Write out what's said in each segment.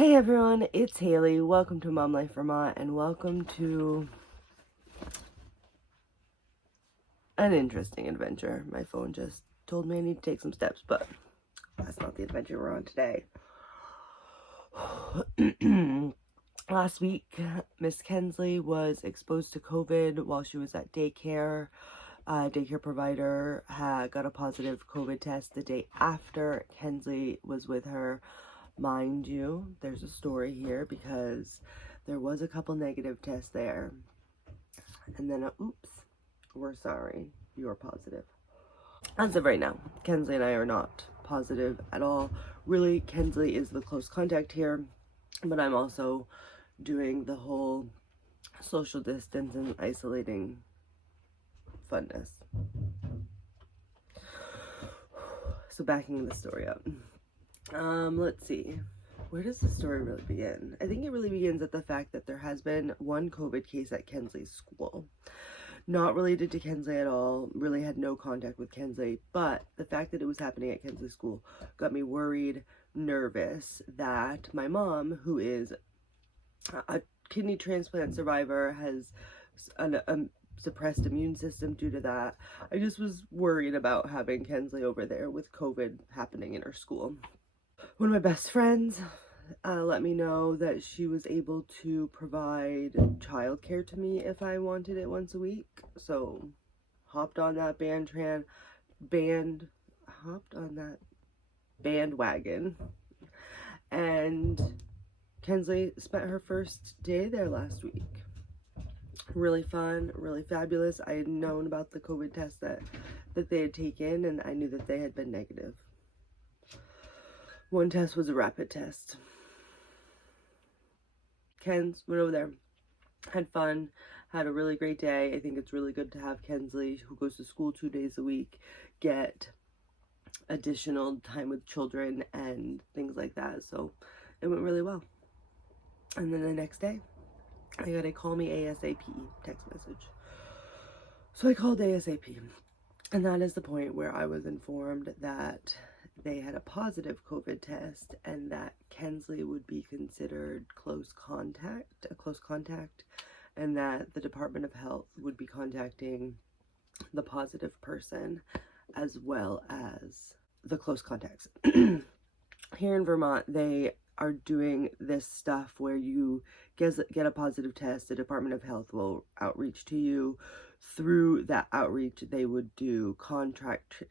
Hey everyone, it's Haley. Welcome to Mom Life Vermont and welcome to an interesting adventure. My phone just told me I need to take some steps, but that's not the adventure we're on today. Last week, Miss Kensley was exposed to COVID while she was at daycare. Daycare provider got a positive COVID test the day after Kensley was with her. Mind you, there's a story here because there was a couple negative tests there. And then, oops, we're sorry, you're positive. As of right now, Kensley and I are not positive at all. Really, Kensley is the close contact here, but I'm also doing the whole social distance and isolating funness. So backing the story up. Let's see. Where does the story really begin? I think it really begins at the fact that there has been one COVID case at Kensley's school. Not related to Kensley at all, really had no contact with Kensley, but the fact that it was happening at Kensley's school got me worried, nervous that my mom, who is a kidney transplant survivor, has a suppressed immune system due to that. I just was worried about having Kensley over there with COVID happening in her school. One of my best friends let me know that she was able to provide childcare to me if I wanted it once a week. So hopped on that bandwagon. And Kensley spent her first day there last week. Really fun, really fabulous. I had known about the COVID test that they had taken, and I knew that they had been negative. One test was a rapid test. Kens went over there, had fun, had a really great day. I think it's really good to have Kensley, who goes to school 2 days a week, get additional time with children and things like that. So it went really well. And then the next day, I got a call me ASAP text message. So I called ASAP. And that is the point where I was informed that they had a positive COVID test and that Kensley would be considered a close contact, and that the Department of Health would be contacting the positive person as well as the close contacts. Here in Vermont, they are doing this stuff where you get a positive test, the Department of Health will outreach to you. Through that outreach, they would do contact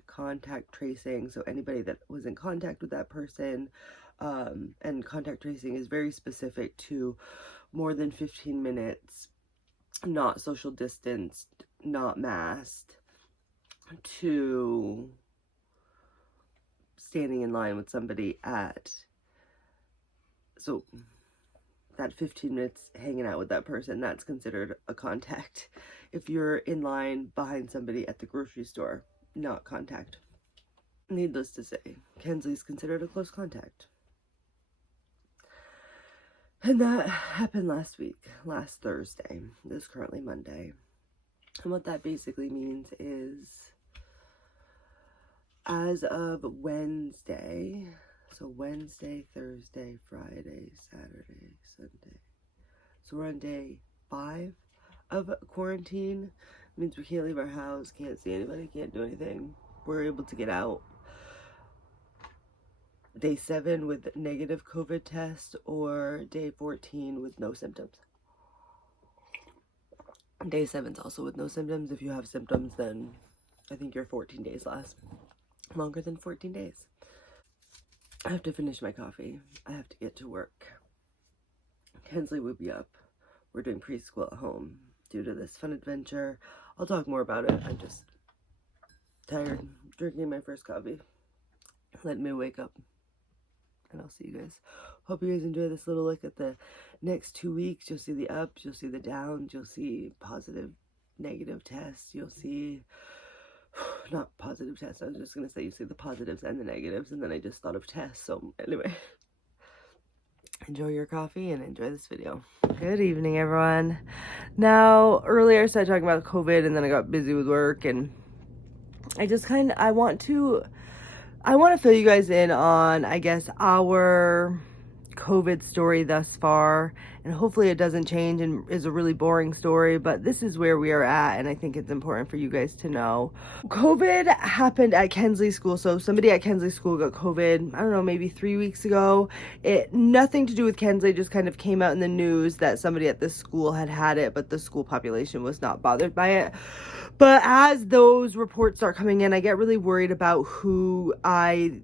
tracing, so anybody that was in contact with that person, and contact tracing is very specific to more than 15 minutes, not social distanced, not masked, to standing in line with somebody so that 15 minutes hanging out with that person, that's considered a contact. If you're in line behind somebody at the grocery store, not contact. Needless to say, Kensley's considered a close contact. And that happened last Thursday. It is currently Monday. And what that basically means is, as of Wednesday, so Wednesday, Thursday, Friday, Saturday, Sunday. So we're on day 5 of quarantine. It means we can't leave our house, can't see anybody, can't do anything. We're able to get out. Day 7 with negative COVID test, or day 14 with no symptoms. Day 7's also with no symptoms. If you have symptoms, then I think your 14 days last longer than 14 days. I have to finish my coffee. I have to get to work. Kensley would be up. We're doing preschool at home due to this fun adventure. I'll talk more about it. I'm just tired drinking my first coffee. Let me wake up. And I'll see you guys. Hope you guys enjoy this little look at the next 2 weeks. You'll see the ups, you'll see the downs, you'll see positive, negative tests. You'll see, not positive tests, I was just going to say you see the positives and the negatives, and then I just thought of tests. So anyway, enjoy your coffee and enjoy this video. Good evening, everyone. Now, earlier I started talking about COVID, and then I got busy with work, and I want to fill you guys in on, I guess, our COVID story thus far, and hopefully it doesn't change and is a really boring story, but this is where we are at, and I think it's important for you guys to know. COVID happened at Kensley School, so somebody at Kensley School got COVID, I don't know, maybe 3 weeks ago. It nothing to do with Kensley, just kind of came out in the news that somebody at this school had it, but the school population was not bothered by it. But as those reports start coming in, I get really worried about who I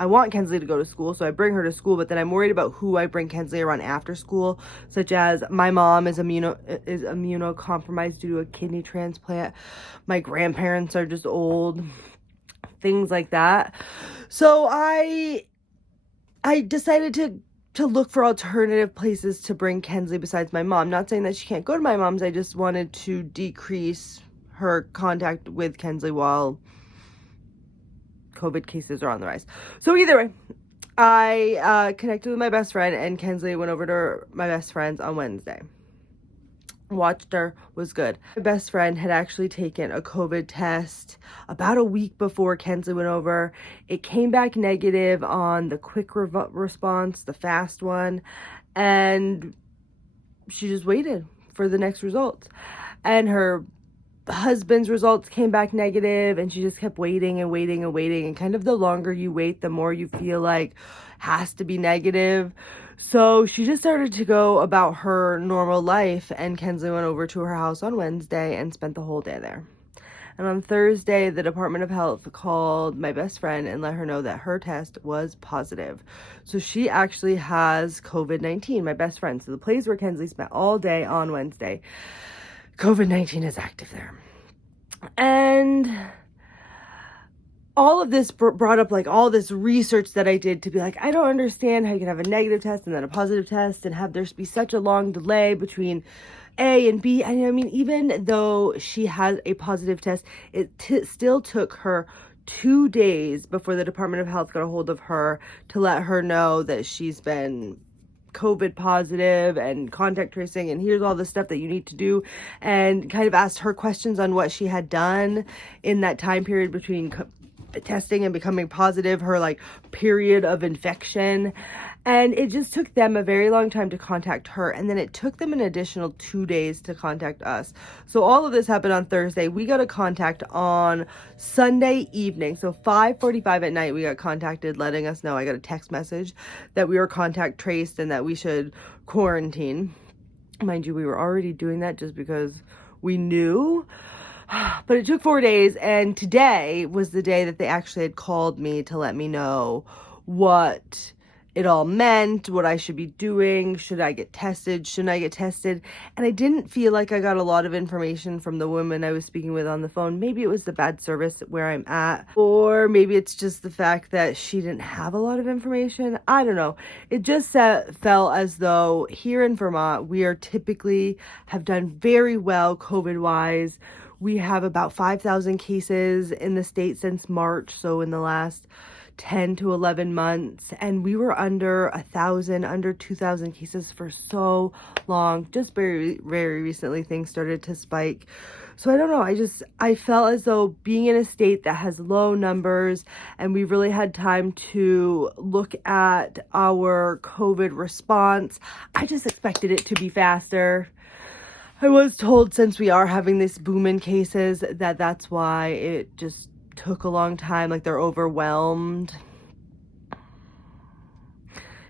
want Kensley to go to school, so I bring her to school, but then I'm worried about who I bring Kensley around after school, such as my mom is immunocompromised due to a kidney transplant. My grandparents are just old, things like that. So I decided to look for alternative places to bring Kensley besides my mom. Not saying that she can't go to my mom's, I just wanted to decrease her contact with Kensley while COVID cases are on the rise. So either way, I connected with my best friend, and Kensley went over to my best friend's on Wednesday. Watched her, was good. My best friend had actually taken a COVID test about a week before Kensley went over. It came back negative on the quick response, the fast one, and she just waited for the next results. And her husband's results came back negative, and she just kept waiting and waiting and waiting, and kind of the longer you wait, the more you feel like has to be negative. So she just started to go about her normal life, and Kensley went over to her house on Wednesday and spent the whole day there. And on Thursday, the Department of Health called my best friend and let her know that her test was positive. So she actually has COVID-19, my best friend. So the place where Kensley spent all day on Wednesday, COVID-19 is active there. And all of this brought up like all this research that I did to be like, I don't understand how you can have a negative test and then a positive test and have there be such a long delay between A and B. And I mean, even though she has a positive test, it still took her 2 days before the Department of Health got a hold of her to let her know that she's been COVID positive and contact tracing, and here's all the stuff that you need to do, and kind of asked her questions on what she had done in that time period between testing and becoming positive, her like period of infection. And it just took them a very long time to contact her, and then it took them an additional 2 days to contact us. So all of this happened on Thursday. We got a contact on Sunday evening, so 5:45 at night we got contacted letting us know. I got a text message that we were contact traced and that we should quarantine. Mind you, we were already doing that just because we knew. But it took 4 days, and today was the day that they actually had called me to let me know what it all meant, what I should be doing, should I get tested, shouldn't I get tested. And I didn't feel like I got a lot of information from the woman I was speaking with on the phone. Maybe it was the bad service where I'm at, or maybe it's just the fact that she didn't have a lot of information. I don't know. It just felt as though here in Vermont, we are typically have done very well COVID-wise. We have about 5,000 cases in the state since March, so in the last 10 to 11 months, and we were under 1,000, under 2,000 cases for so long. Just very, very recently things started to spike. So I don't know, I felt as though being in a state that has low numbers and we really had time to look at our COVID response, I just expected it to be faster. I was told since we are having this boom in cases that that's why it just took a long time, like they're overwhelmed.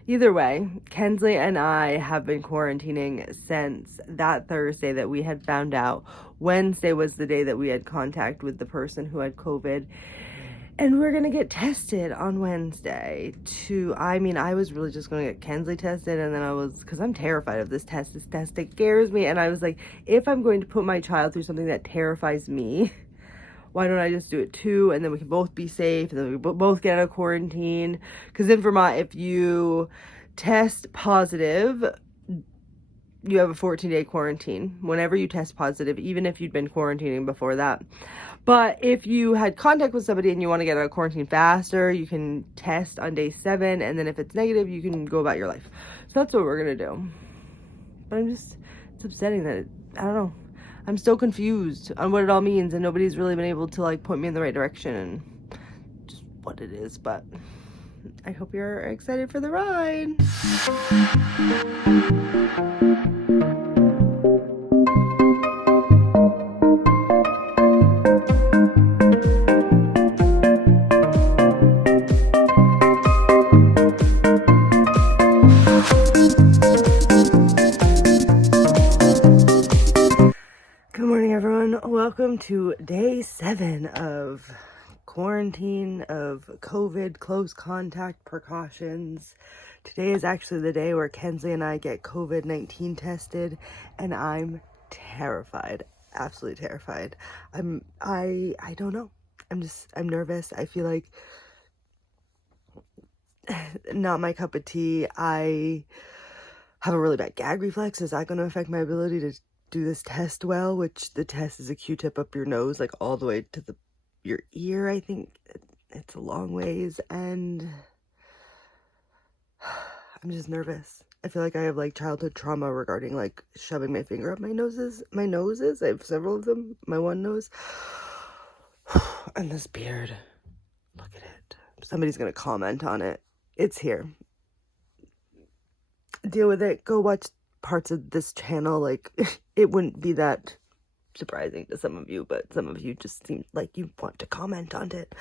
Either way, Kensley and I have been quarantining since that Thursday that we had found out. Wednesday was the day that we had contact with the person who had COVID. And we're going to get tested on Wednesday I was really just going to get Kensley tested, and then because I'm terrified of this test. This test, it scares me. And I was like, if I'm going to put my child through something that terrifies me, why don't I just do it too? And then we can both be safe, and then we both get out of quarantine. Because in Vermont, if you test positive, you have a 14-day quarantine whenever you test positive, even if you'd been quarantining before that. But if you had contact with somebody and you want to get out of quarantine faster, you can test on day 7, and then if it's negative, you can go about your life. So that's what we're going to do. But it's upsetting that, I don't know. I'm still confused on what it all means, and nobody's really been able to like point me in the right direction and just what it is, but I hope you're excited for the ride. Good morning, everyone. Welcome to day 7 of quarantine, of COVID close contact precautions. Today is actually the day where Kensley and I get COVID-19 tested, and I'm terrified, absolutely terrified. I don't know. I'm nervous. I feel like not my cup of tea. I have a really bad gag reflex. Is that going to affect my ability to do this test well? Which the test is a Q-tip up your nose, like all the way to your ear. I think it's a long ways, and I'm just nervous. I feel like I have like childhood trauma regarding like shoving my finger up my noses. I have several of them. My one nose. And this beard. Look at it. Somebody's gonna comment on it. It's here. Deal with it. Go watch parts of this channel. Like, it wouldn't be that surprising to some of you, but some of you just seem like you want to comment on it.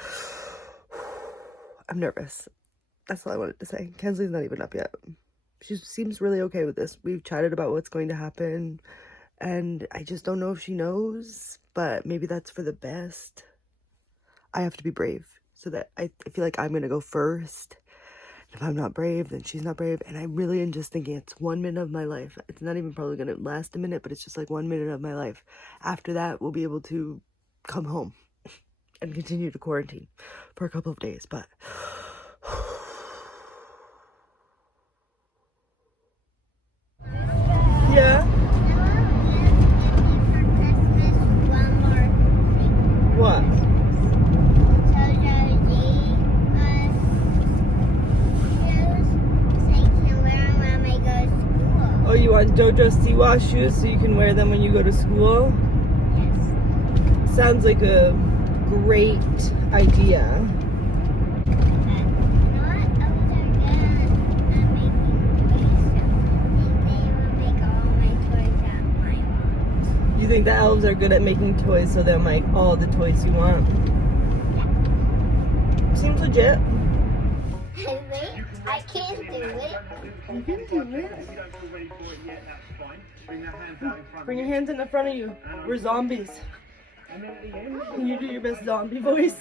I'm nervous. That's all I wanted to say. Kensley's not even up yet. She seems really okay with this. We've chatted about what's going to happen, and I just don't know if she knows, but maybe that's for the best. I have to be brave, so that I feel like I'm gonna go first. If I'm not brave, then she's not brave. And I really am just thinking it's 1 minute of my life. It's not even probably going to last a minute, but it's just like 1 minute of my life. After that, we'll be able to come home and continue to quarantine for a couple of days. But yeah. What? Oh, you want JoJo Siwa shoes so you can wear them when you go to school? Yes. Sounds like a great idea. You think the elves are good at making toys, so they'll make all the toys you want? Yeah. Seems legit. Wait, I can't do it. You can do it. Bring your hands in the front of you. We're zombies. Can you do your best zombie voice?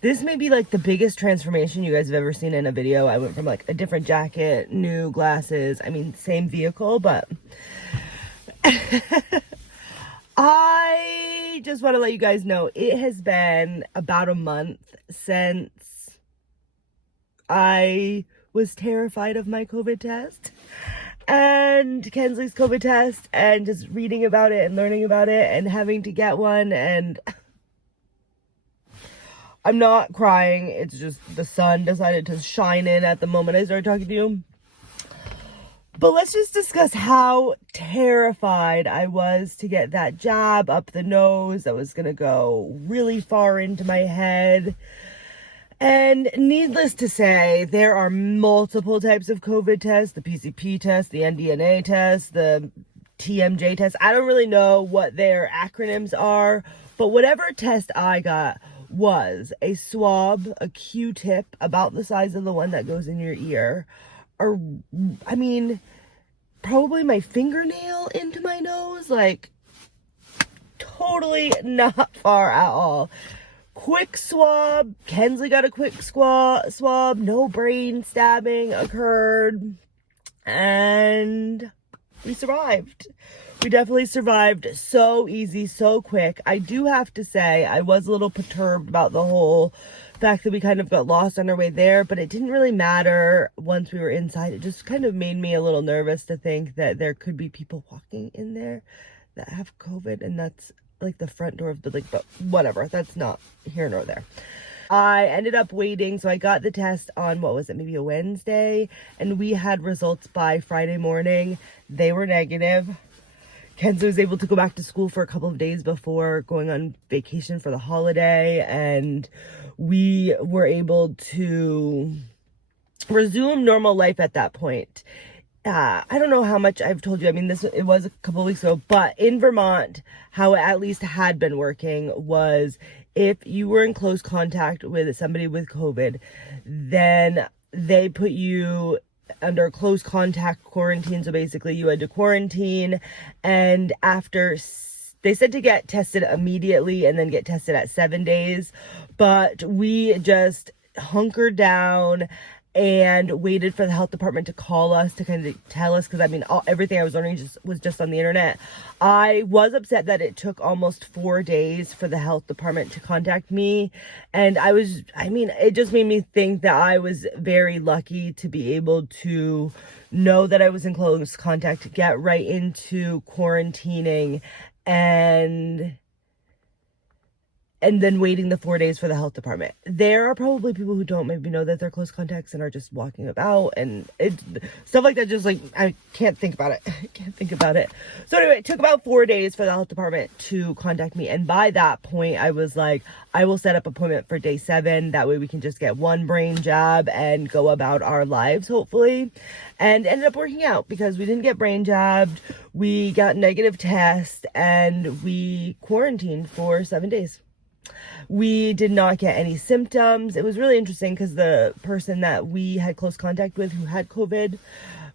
This may be like the biggest transformation you guys have ever seen in a video. I went from like a different jacket, new glasses. I mean, same vehicle, but I just want to let you guys know it has been about a month since I was terrified of my COVID test and Kensley's COVID test, and just reading about it and learning about it and having to get one. And I'm not crying. It's just the sun decided to shine in at the moment I started talking to you. But let's just discuss how terrified I was to get that jab up the nose that was going to go really far into my head. And needless to say, there are multiple types of COVID tests, the PCP test, the NDNA test, the TMJ test. I don't really know what their acronyms are, but whatever test I got was a swab, a Q-tip about the size of the one that goes in your ear, or, I mean, probably my fingernail into my nose, like, totally not far at all. Quick swab. Kensley got a quick swab. No brain stabbing occurred. And we survived. We definitely survived. So easy, so quick. I do have to say, I was a little perturbed about the whole fact that we kind of got lost on our way there, but it didn't really matter once we were inside. It just kind of made me a little nervous to think that there could be people walking in there that have COVID, and that's like the front door of the building, but whatever, that's not here nor there. I ended up waiting, so I got the test on, what was it, maybe a Wednesday, and we had results by Friday morning. They were negative. Kenzie was able to go back to school for a couple of days before going on vacation for the holiday, and we were able to resume normal life at that point. I don't know how much I've told you. I mean, it was a couple of weeks ago, but in Vermont, how it at least had been working was if you were in close contact with somebody with COVID, then they put you under close contact quarantine. So basically you had to quarantine, and after they said to get tested immediately and then get tested at 7 days, but we just hunkered down and waited for the health department to call us to kind of tell us, because I mean, everything I was learning was just on the internet. I was upset that it took almost 4 days for the health department to contact me, and it just made me think that I was very lucky to be able to know that I was in close contact, get right into quarantining, and then waiting the 4 days for the health department. There are probably people who don't maybe know that they're close contacts and are just walking about, and stuff like that. Just like, I can't think about it. I can't think about it. So anyway, it took about 4 days for the health department to contact me. And by that point, I was like, I will set up an appointment for day 7. That way we can just get one brain jab and go about our lives, hopefully. And ended up working out because we didn't get brain jabbed. We got negative tests and we quarantined for 7 days. We did not get any symptoms. It was really interesting because the person that we had close contact with who had COVID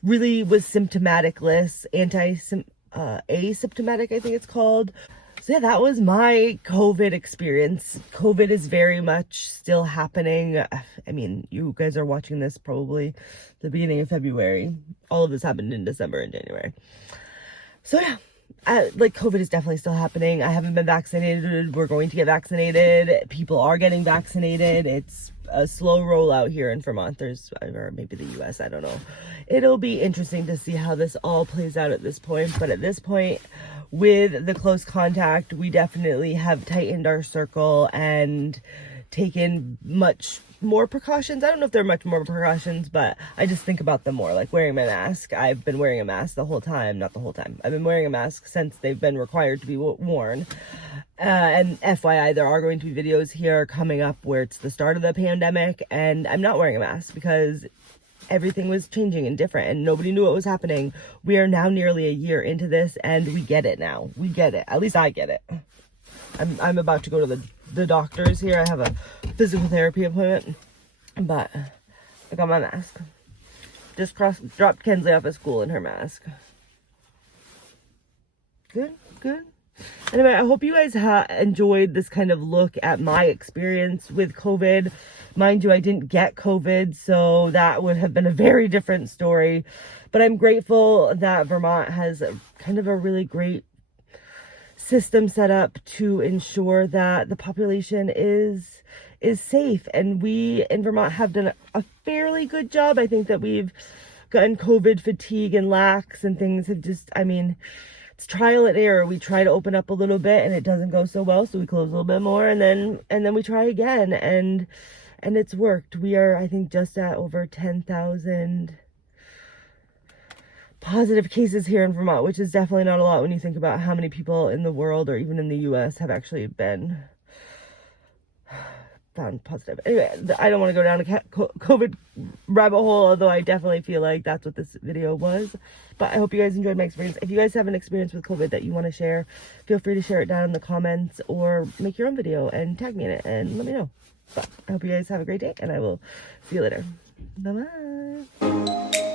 really was symptomaticless, asymptomatic, I think it's called. So yeah, that was my COVID experience. COVID is very much still happening. I mean, you guys are watching this probably the beginning of February. All of this happened in December and January. So yeah. COVID is definitely still happening. I haven't been vaccinated. We're going to get vaccinated. People are getting vaccinated. It's a slow rollout here in Vermont. Or maybe the US, I don't know. It'll be interesting to see how this all plays out at this point. But at this point, with the close contact, we definitely have tightened our circle and taken much more precautions. I don't know if there are much more precautions, but I just think about them more, like wearing my mask. I've been wearing a mask the whole time. Not the whole time. I've been wearing a mask since they've been required to be worn. And FYI, there are going to be videos here coming up where it's the start of the pandemic and I'm not wearing a mask because everything was changing and different and nobody knew what was happening. We are now nearly a year into this and we get it now. We get it. At least I get it. I'm about to go to the doctors here. I have a physical therapy appointment, but I got my mask. Just dropped Kenzie off at school in her mask. Good. Anyway, I hope you guys enjoyed this kind of look at my experience with COVID. Mind you, I didn't get COVID, so that would have been a very different story. But I'm grateful that Vermont has kind of a really great system set up to ensure that the population is safe, and we in Vermont have done a fairly good job. I think that we've gotten COVID fatigue and lax and things have just, it's trial and error. We try to open up a little bit and it doesn't go so well, so we close a little bit more and then we try again, and it's worked. We are, I think, just at over 10,000 positive cases here in Vermont, which is definitely not a lot when you think about how many people in the world or even in the US have actually been found positive. Anyway, I don't want to go down a COVID rabbit hole, although I definitely feel like that's what this video was. But I hope you guys enjoyed my experience. If you guys have an experience with COVID that you want to share, feel free to share it down in the comments or make your own video and tag me in it and let me know. But I hope you guys have a great day and I will see you later. Bye-bye.